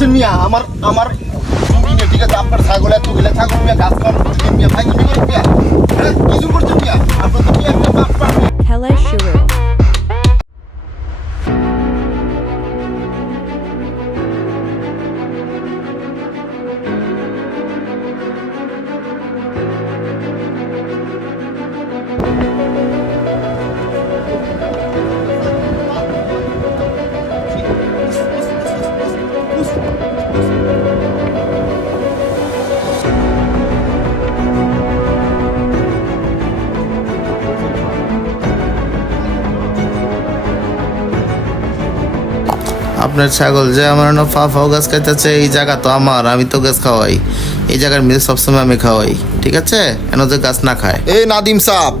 করছেন মিয়া? আমার আমার জমি নিয়ে, ঠিক আছে, আপনার ছাগল এত গেলে ছাগল মিয়া গাছ খাওয়ানো করছেন মিয়া, ভাই জমি করেন মিয়া, হ্যাঁ কি জমি করছেন মিয়া? আপনার তো মিয়া মিয়া বাপ বাপ। Kele Shuru. আপনার ছাগল যে আমার ফাও গাছ খাইতেছে, এই জায়গা তো আমার, আমি তো গাছ খাওয়াই, এই জায়গার মিল সবসময় আমি খাওয়াই, ঠিক আছে? এন যে গাছ না খায়। এই নাদিম সাহেব,